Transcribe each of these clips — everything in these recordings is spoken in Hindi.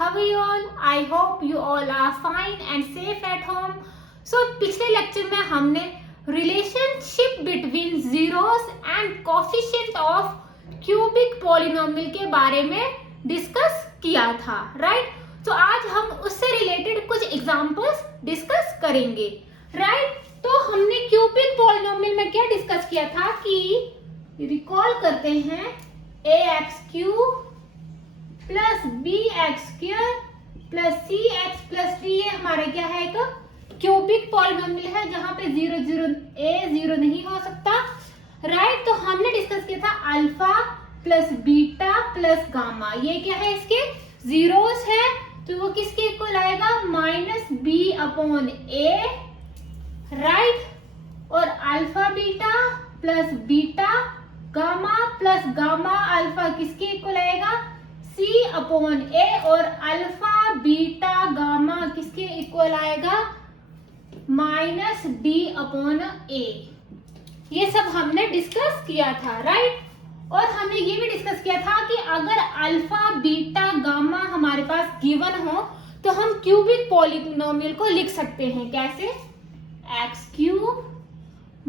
How are you all? I hope you all are fine and safe at home. So पिछले लेक्चर में हमने relationship between zeros and coefficient of cubic polynomial के बारे में डिस्कस किया था, राइट? तो आज हम उससे रिलेटेड कुछ एग्जांपल्स डिस्कस करेंगे, राइट? तो हमने क्यूबिक पॉलिनोमियल में क्या डिस्कस किया था कि रिकॉल करते हैं ax³ plus bx² plus cx+d, ये हमारा क्या है, एक क्यूबिक पॉलिनोमियल है जहां पे जीरो नहीं हो सकता, राइट? तो हमने डिस्कस किया था alpha plus beta plus gamma, ये क्या है, इसके जीरोस है, तो वो किसके इक्वल आएगा, -b/a, राइट? और alpha beta plus beta gamma plus gamma alpha किसके इक्वल आएगा, c/a, और अल्फा बीटा गामा किसके इक्वल आएगा, -d/a। ये सब हमने डिस्कस किया था, राइट? और हमने ये भी डिस्कस किया था कि अगर अल्फा बीटा गामा हमारे पास गिवन हो तो हम क्यूबिक पॉलिनोमियल को लिख सकते हैं, कैसे, x³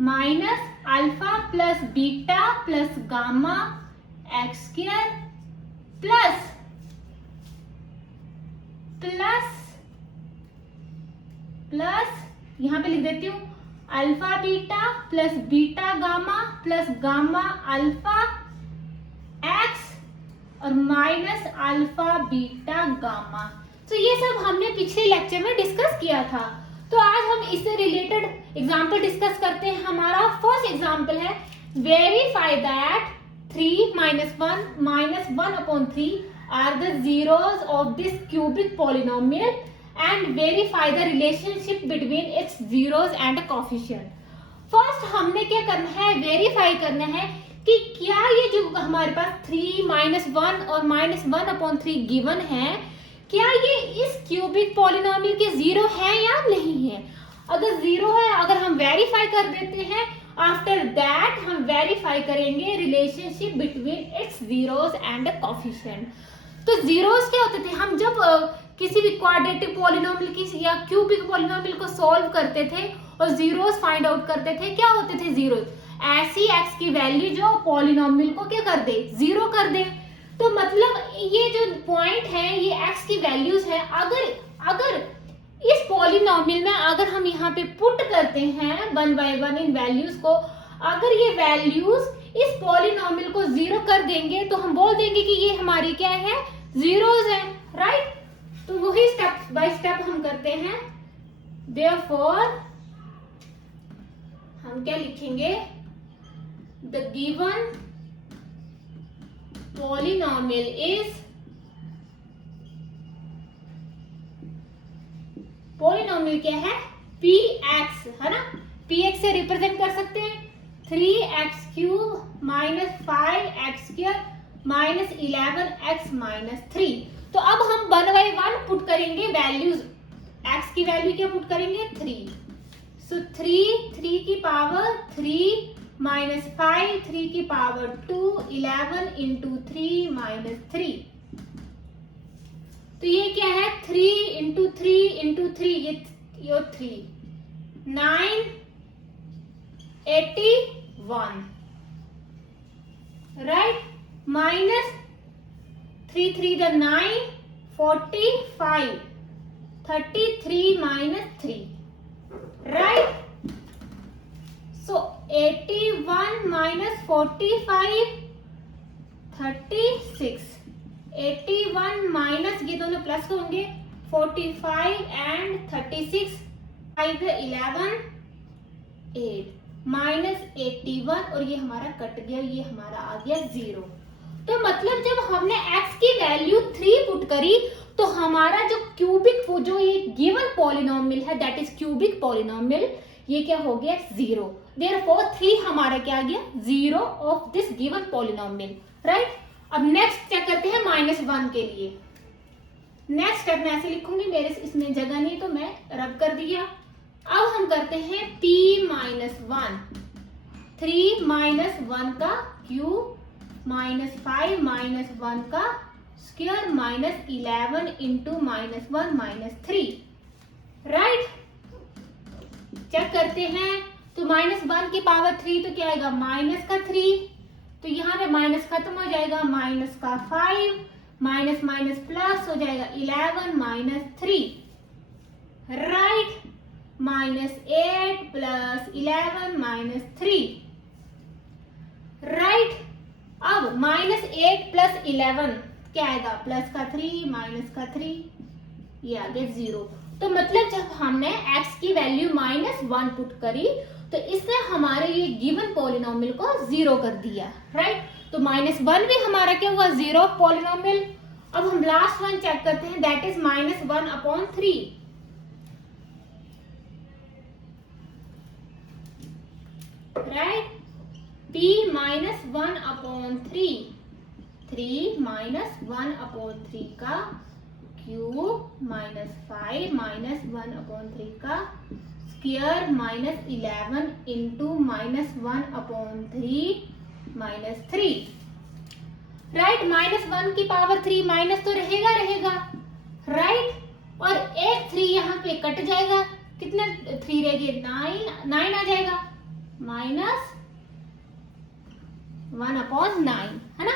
minus alpha plus beta plus gamma x² plus यहां पे लिख देती हूं alpha beta plus beta gamma plus gamma alpha x और माइनस अल्फा बीटा गामा। तो ये सब हमने पिछले लेक्चर में डिस्कस किया था। तो आज हम इससे रिलेटेड एग्जांपल डिस्कस करते हैं। हमारा फर्स्ट एग्जांपल है verify that 3 - 1/3 are the zeros of this cubic polynomial and verify the relationship between its zeros and coefficient। First हमने क्या करना है, वेरीफाई करना है कि क्या ये जो हमारे पास 3 - 1 और -1/3 गिवन है, क्या ये इस क्यूबिक पॉलिनोमियल के जीरो है या नहीं है। अगर जीरो है, अगर हम वेरीफाई कर देते हैं, आफ्टर दैट हम वेरीफाई करेंगे relationship between it's zeros and coefficient. तो जीरोस क्या होते थे, हम जब किसी भी क्वाड्रेटिक पॉलिनोमियल की या क्यूबिक पॉलिनोमियल को सॉल्व करते थे और जीरोस फाइंड आउट करते थे, क्या होते थे जीरोस, ऐसी एक्स की वैल्यू जो पॉलिनोमियल को क्या कर दे, जीरो कर दे। तो मतलब ये जो पॉइंट है, ये एक्स की वैल्यूज है, अगर इस पॉलिनोमियल में अगर हम यहाँ पे पुट करते हैं 1 by 1 इन वैल्यूज को, अगर ये वैल्यूज इस पॉलिनोमियल को जीरो कर देंगे तो हम बोल देंगे कि ये हमारी क्या है, जीरोज है, राइट? तो वही स्टेप बाय स्टेप हम करते हैं। देयरफॉर हम क्या लिखेंगे, the given polynomial is polynomial क्या है, px, है ना? px से रिप्रेजेंट कर सकते हैं 3x³ - 5x² - 11x - 3। तो अब हम 1 by 1 पुट करेंगे वैल्यूज, x की वैल्यू क्या पुट करेंगे, 3। सो 3 की पावर 3 -5 3 की पावर 2 11 × 3 - 3। तो ये क्या है, 3 × 3 × 3, ये 3 9 81, right? Minus 3 3 the 9 45 33 - 3, right? So 81 - 45 36, 81 minus, ये दोनों प्लस होंगे, 45 एंड 36, 5 11 8 -81, और ये हमारा कट गया, ये हमारा आ गया 0। तो मतलब जब हमने x की वैल्यू 3 पुट करी तो हमारा जो क्यूबिक, जो ये गिवन पॉलिनोमियल है, दैट इज क्यूबिक पॉलिनोमियल, ये क्या हो गया, 0। Therefore 3 हमारा क्या आ गया, 0 of this given polynomial, right? अब नेक्स्ट चेक करते हैं -1 के लिए। नेक्स्ट स्टेप मैं ऐसे लिखूंगी, मेरे इसमें जगह नहीं तो मैं रब कर दिया। अब हम करते हैं p - 1, 3 - 1 का क्यूब -5 - 1 का square minus 11 into -1 -3, right. Check करते हैं, तो -1 की पावर 3 तो क्या आएगा माइनस का 3, तो यहाँ पे माइनस खत्म हो जाएगा, माइनस का 5, माइनस माइनस प्लस हो जाएगा 11 -3, राइट। -8 plus 11 -3, right. अब -8 प्लस 11 क्या आएगा, प्लस का 3 माइनस का 3, ये आ गया 0। तो मतलब जब हमने x की वैल्यू -1 पुट करी तो इसने हमारे ये गिवन पॉलिनोमियल को 0 कर दिया, राइट। तो -1 भी हमारा क्या हुआ, 0 पॉलिनोमियल। अब हम लास्ट वन चेक करते हैं, दैट इज -1/3, राइट। p -1/3, 3 -1/3 का क्यूब -5 -1/3 का स्क्वायर -11 इंटू -1/3 -3, राइट। -1 की पावर 3 माइनस तो रहेगा, राइट। और एक 3 यहाँ पे कट जाएगा, कितने 3 रहेंगे, 9 आ जाएगा, -1/9, है ना।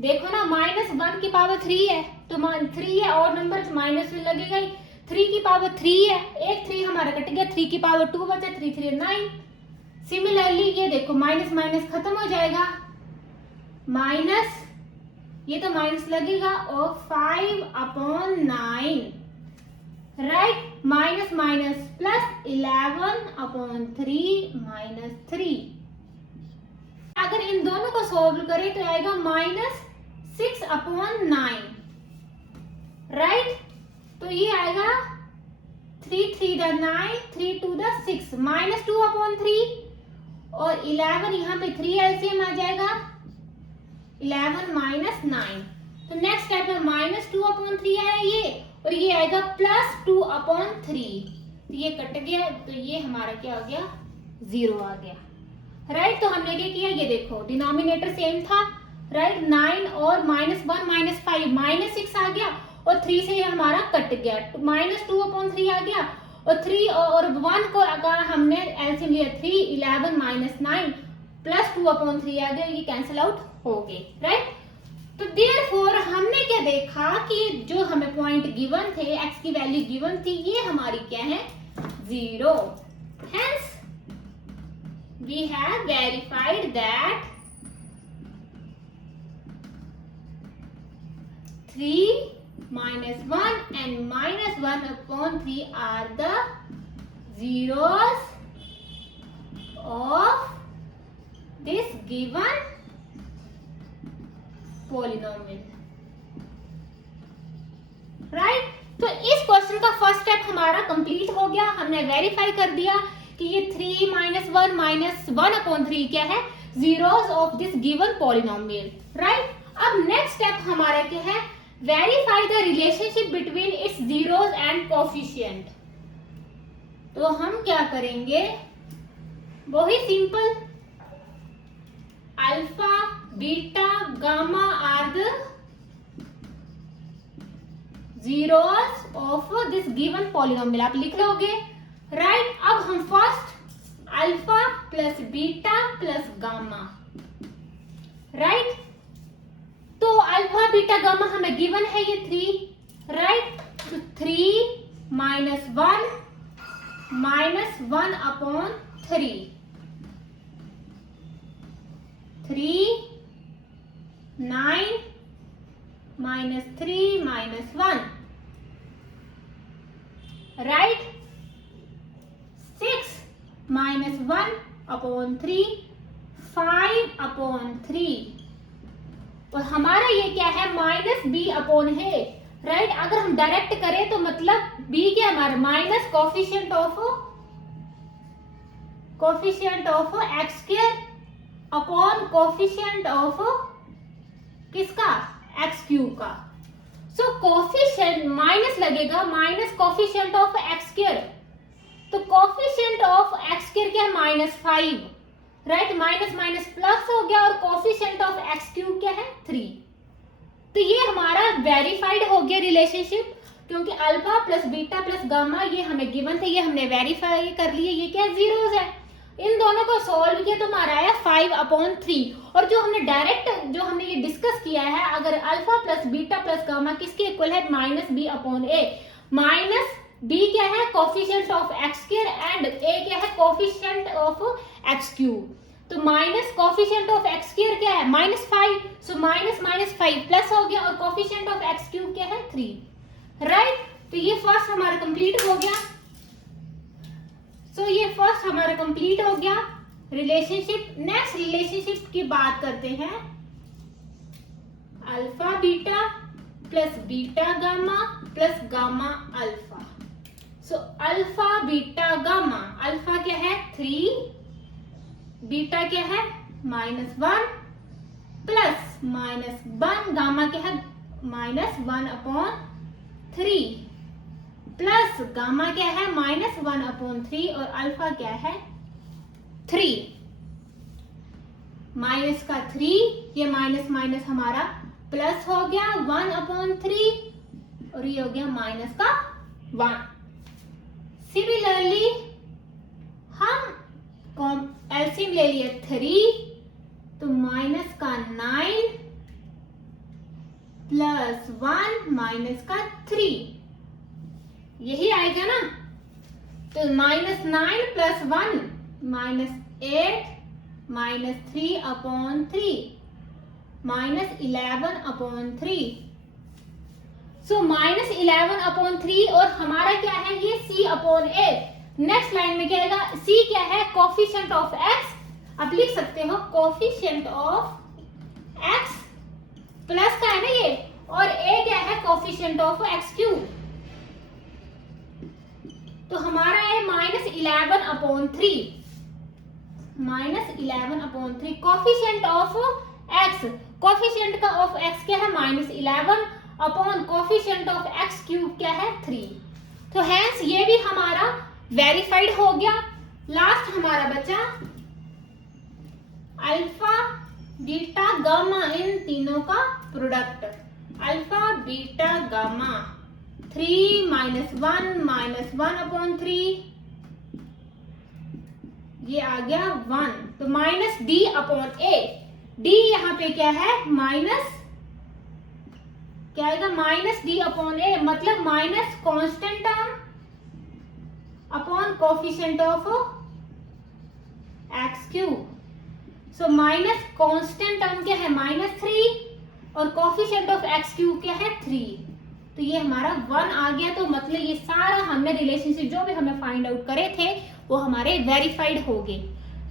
देखो ना, -1 की पावर 3 है तो 3 है, और नंबर माइनस में लगेगा ही। 3 की पावर 3 है, एक 3 हमारा कट गया, 3 की पावर 2 बचा, 3 3 9। सिमिलरली ये देखो माइनस माइनस खत्म हो जाएगा, माइनस, ये तो माइनस लगेगा, और 5/9, राइट। Minus minus plus 11/3 -3। अगर इन दोनों को सॉल्व करें तो आएगा -6/9, राइट। तो ये आएगा 3 3 9, 3 2 6, -2/3, और 11 यहाँ पे 3 एलसीएम आ जाएगा, 11 -9। तो नेक्स्ट स्टेप में -2/3 आया ये, और ये आएगा +2/3, तो ये कट गया, तो ये हमारा क्या हो गया, 0 आ गया, राइट। तो हमने क्या किया, ये देखो डिनोमिनेटर सेम था, राइट। 9 और -1 -5 -6 आ गया, और 3 से ये हमारा कट गया, -2/3 आ गया, और 3 और 1 को अगर हमने एलसीएम लिया 3 11 -9 +2/3 आ गया, ये कैंसिल आउट हो गए, राइट। तो देयरफॉर हमने क्या देखा कि जो हमें पॉइंट गिवन थे, x की वैल्यू गिवन थी, ये हमारी क्या है, 0। Hence we have verified that 3 -1 and -1/3 are the zeros of this given polynomial, right। तो इस क्वेश्चन का फर्स्ट स्टेप हमारा कंप्लीट हो गया, हमने वेरीफाई कर दिया कि ये 3 -1 -1/3 क्या है, zeros of this given polynomial, right. अब नेक्स्ट स्टेप हमारा क्या है, verify the relationship between its zeros and coefficient. तो हम क्या करेंगे, वही simple, alpha beta gamma are the zeros of this given polynomial, आप लिख लोगे, राइट। अब हम first alpha plus beta plus gamma, right. तो अल्फा बीटा गामा हमें गिवन है ये 3, राइट। तो 3 -1 -1/3, 3 9 -3 -1, राइट। 6 -1/3, 5/3, और हमारा ये क्या है, -b/, राइट। अगर हम डायरेक्ट करें तो मतलब b क्या हमारा, minus coefficient of x² upon coefficient of किसका, x³ का। सो कोफिशिएंट माइनस लगेगा, माइनस कोफिशिएंट ऑफ x², तो कोफिशिएंट ऑफ x² क्या है, -5, राइट। माइनस माइनस प्लस हो गया, और कोफिशिएंट ऑफ x³ क्या है, 3, तो ये हमारा वेरीफाइड हो गया रिलेशनशिप, क्योंकि alpha plus beta plus gamma ये हमें गिवन थे, ये हमने वेरीफाई कर लिए, ये क्या जीरोस है। इन दोनों को सॉल्व किया तो हमारा आया 5/3। और जो हमने डायरेक्ट जो हमने ये डिस्कस किया है, अगर alpha plus beta plus gamma किसके इक्वल है, -b/a। माइनस b क्या है, coefficient of x square, and a क्या है, कोफिशिएंट ऑफ x क्यूब। तो minus coefficient of x square क्या है, -5, सो -5 प्लस हो गया, और कोफिशिएंट ऑफ x क्यूब क्या है, 3, राइट। तो ये फर्स्ट हमारा कंप्लीट हो गया। ये फर्स्ट हमारा कंप्लीट हो गया रिलेशनशिप। नेक्स्ट रिलेशनशिप की बात करते हैं, alpha beta plus beta gamma plus gamma alpha. Alpha beta gamma, alpha क्या है 3, बीटा क्या है -1 प्लस -1, गामा क्या है -1/3 प्लस गामा क्या है -1/3, और अल्फा क्या है 3, माइनस का 3, ये माइनस माइनस हमारा प्लस हो गया 1/3, और ये हो गया माइनस का 1। सिमिलरली हम एलसीएम ले लिया 3, तो माइनस का 9 प्लस 1 माइनस का 3, यही आएगा ना। तो -9 प्लस 1 -8 -3/3 -11/3। -11/3, और हमारा क्या है ये C/A। नेक्स्ट लाइन में क्या आएगा, C क्या है, कोफिशिएंट ऑफ x, आप लिख सकते हो कोफिशिएंट ऑफ x प्लस का है ना ये, और A क्या है, कोफिशिएंट ऑफ x क्यूब। तो हमारा है -11/3, -11/3। कोफिशिएंट ऑफ x, कोफिशिएंट का ऑफ x क्या है -11 upon coefficient of x cube क्या है 3। तो हेंस ये भी हमारा वेरीफाइड हो गया। लास्ट हमारा बचा अल्फा बीटा गामा, इन तीनों का प्रोडक्ट, अल्फा बीटा गामा 3 -1 -1/3, ये आ गया 1, तो -d/a। d यहाँ पे क्या है माइनस, क्या आएगा -d/a, मतलब minus constant term upon coefficient of x cube. Minus constant term क्या है -3, और कोफिशिएंट ऑफ x क्यूब क्या है 3, तो ये हमारा 1 आ गया। तो मतलब ये सारा हमने रिलेशनशिप जो भी हमें फाइंड आउट करे थे वो हमारे वेरीफाइड हो गए,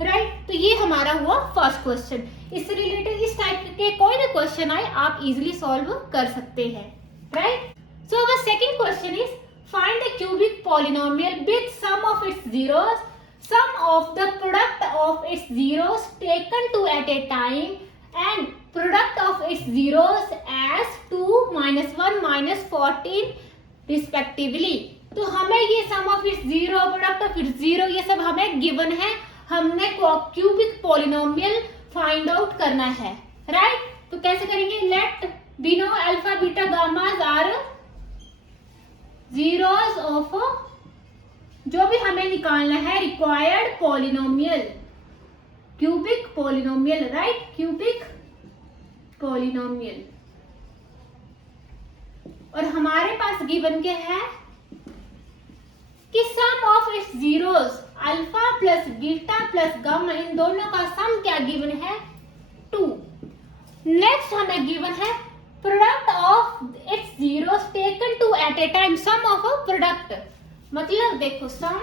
राइट। तो ये हमारा हुआ फर्स्ट क्वेश्चन। इससे रिलेटेड इस टाइप के कोई भी क्वेश्चन आए आप इजीली सॉल्व कर सकते हैं, right. So the second question is find the cubic polynomial with sum of its zeros, sum of the product of its zeros taken two at a time, and product of its zeros as 2, -1, -14 respectively. तो हमें ये sum of its zero, product of its zero, ये सब हमें गिवन है, हमने क्यूबिक पॉलिनोमियल फाइंड आउट करना है, राइट। तो कैसे करेंगे, let we know alpha beta gammas are zeros of, जो भी हमें निकालना है required polynomial, cubic polynomial, right, cubic polynomial. और हमारे पास गिवन क्या है कि sum of its zeros, alpha plus beta plus gamma, इन दोनों का सम क्या गिवन है 2। नेक्स्ट हमें गिवन है product of its zeros taken two at a time, sum of a product, मतलब देखो sum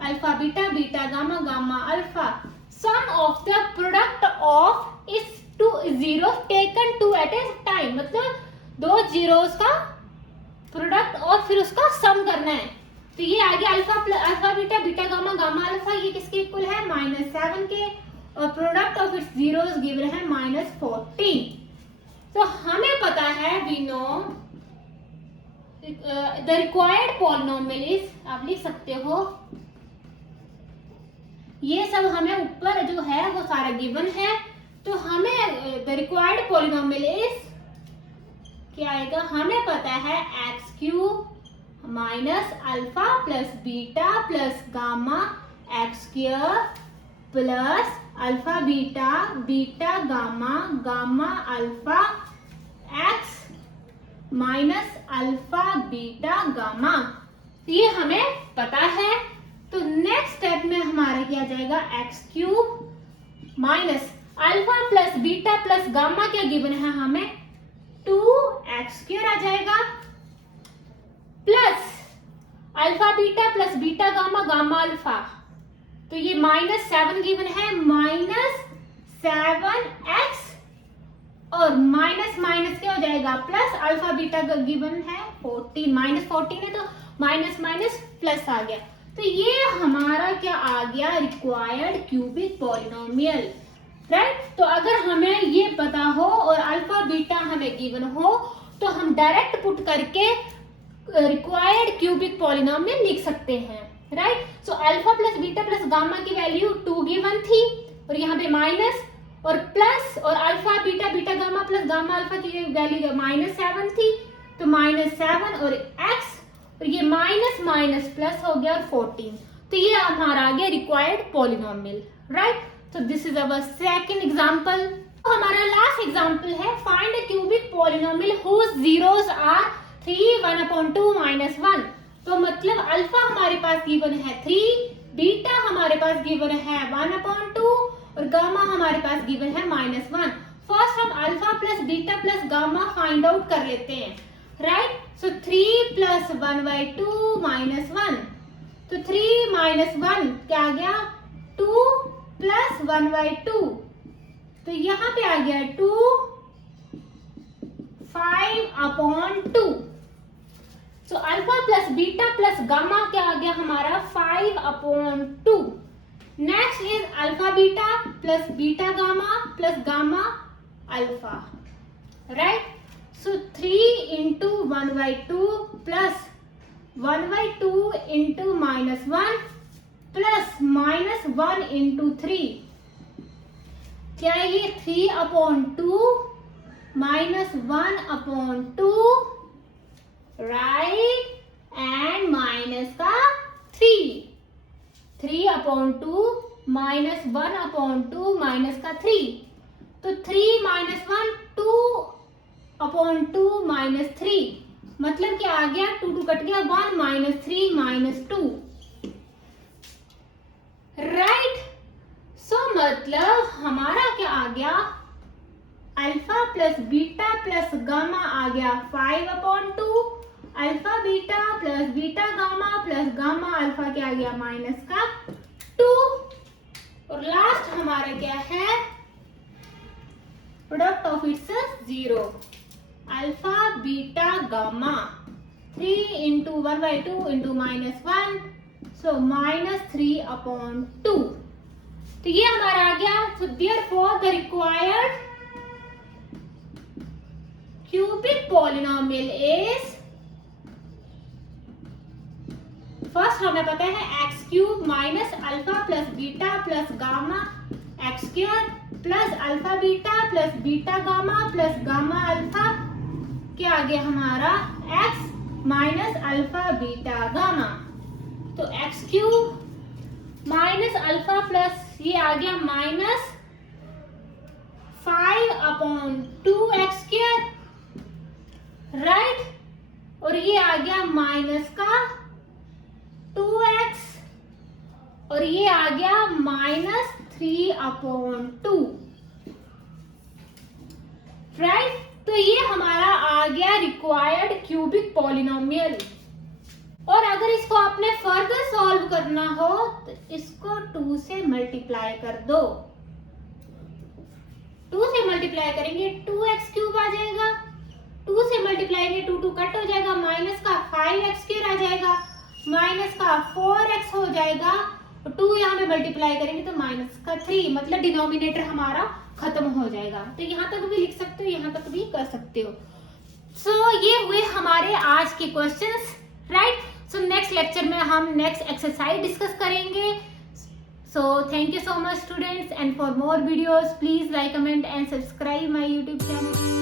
alpha beta beta gamma gamma alpha, sum of the product of its 2 zeros taken two at a time, मतलब 2 जीरोस का प्रोडक्ट और फिर उसका सम करना है। तो ये आ गया alpha beta beta gamma gamma alpha, ये किसके इक्वल है -7 के, और product of its zeros given है -14। तो हमें पता है we know the required polynomial is, आप लिख सकते हो ये सब हमें ऊपर जो है वो सारा गिवन है। तो हमें द रिक्वायर्ड पॉलिनोमियल इज क्या आएगा, हमें पता है x cube minus alpha plus beta plus gamma x square plus alpha beta beta gamma gamma alpha x minus alpha beta gamma, ये हमें पता है। तो नेक्स्ट स्टेप में हमारा क्या जाएगा, x cube minus alpha plus beta plus gamma क्या गिवन है हमें 2x² आ जाएगा plus alpha beta plus beta gamma gamma alpha, तो ये -7 गिवन है, -7x और माइनस माइनस क्या हो जाएगा प्लस अल्फा बीटा गिवन है 14, -14 है तो माइनस माइनस प्लस आ गया। तो ये हमारा क्या आ गया, रिक्वायर्ड क्यूबिक पॉलिनोमियल, राइट। तो अगर हमें ये पता हो और अल्फा बीटा हमें गिवन हो तो हम डायरेक्ट पुट करके रिक्वायर्ड क्यूबिक पॉलिनोमियल लिख सकते हैं, right. So alpha plus beta plus gamma की वैल्यू 2 गिवन थी और यहाँ पे माइनस और प्लस, और alpha beta beta gamma plus gamma alpha की वैल्यू -7 थी तो -7 और x और ये माइनस माइनस प्लस हो गया और 14, तो ये हमारा आ गया रिक्वायर्ड पॉलिनोमियल, राइट। तो this is our second example. हमारा लास्ट एग्जांपल है find a cubic polynomial whose zeros are 3, 1/2 -1। तो मतलब अल्फा हमारे पास गिवन है 3, बीटा हमारे पास गिवन है 1/2 और गामा हमारे पास गिवन है -1। फर्स्ट हम alpha plus beta plus gamma find out कर लेते हैं, राइट। सो 3 + 1/2 -1, तो 3 - 1 क्या आ गया 2 + 1/2, तो यहाँ पे आ गया 2 5/2। So alpha plus beta plus gamma क्या आ गया हमारा 5/2। Next is alpha beta plus beta gamma plus gamma alpha, right. So 3 × 1/2 plus 1/2 × -1 plus -1 × 3, क्या ये 3/2 -1/2, राइट, एंड माइनस का 3, 3/2 -1/2 माइनस का 3, तो 3 - 1 2/2 -3, मतलब क्या आ गया 2 2 कट गया 1 -3 -2, राइट। सो मतलब हमारा क्या आ गया alpha plus beta plus gamma आ गया 5/2, alpha beta plus beta gamma plus gamma alpha क्या आ गया -2, और लास्ट हमारा क्या है product of its 0, alpha beta gamma 3 × 1/2 × -1, so -3/2, तो ये हमारा आ गया। So therefore the required cubic polynomial is, first हमें पता है x³ minus alpha plus beta plus gamma x² plus alpha beta plus beta gamma plus gamma alpha, क्या आ गया हमारा x minus alpha beta gamma, तो x³ माइनस अल्फा प्लस ये आ गया -5/2x², राइट, और ये आ गया माइनस का 2x और ये आ गया -3/2, राइट। तो ये हमारा आ गया रिक्वायर्ड क्यूबिक पॉलिनोमियल। और अगर इसको आपने फर्दर सॉल्व करना हो तो इसको 2 से मल्टीप्लाई कर दो, 2 से मल्टीप्लाई करेंगे 2x³ आ जाएगा, 2 से मल्टीप्लाई करेंगे 2 2 कट हो जाएगा, माइनस का 5x² आ जाएगा, माइनस का 4x हो जाएगा, और 2 यहाँ पे मल्टीप्लाई करेंगे तो माइनस का 3, मतलब डिनोमिनेटर हमारा खत्म हो जाएगा। तो यहाँ तक भी लिख सकते हो, यहाँ तक भी कर सकते हो। सो ये हुए हमारे आज के questions, right. So next lecture में हम नेक्स्ट एक्सरसाइज डिस्कस करेंगे। So thank you so much students, and for more videos please like, comment and subscribe my YouTube channel.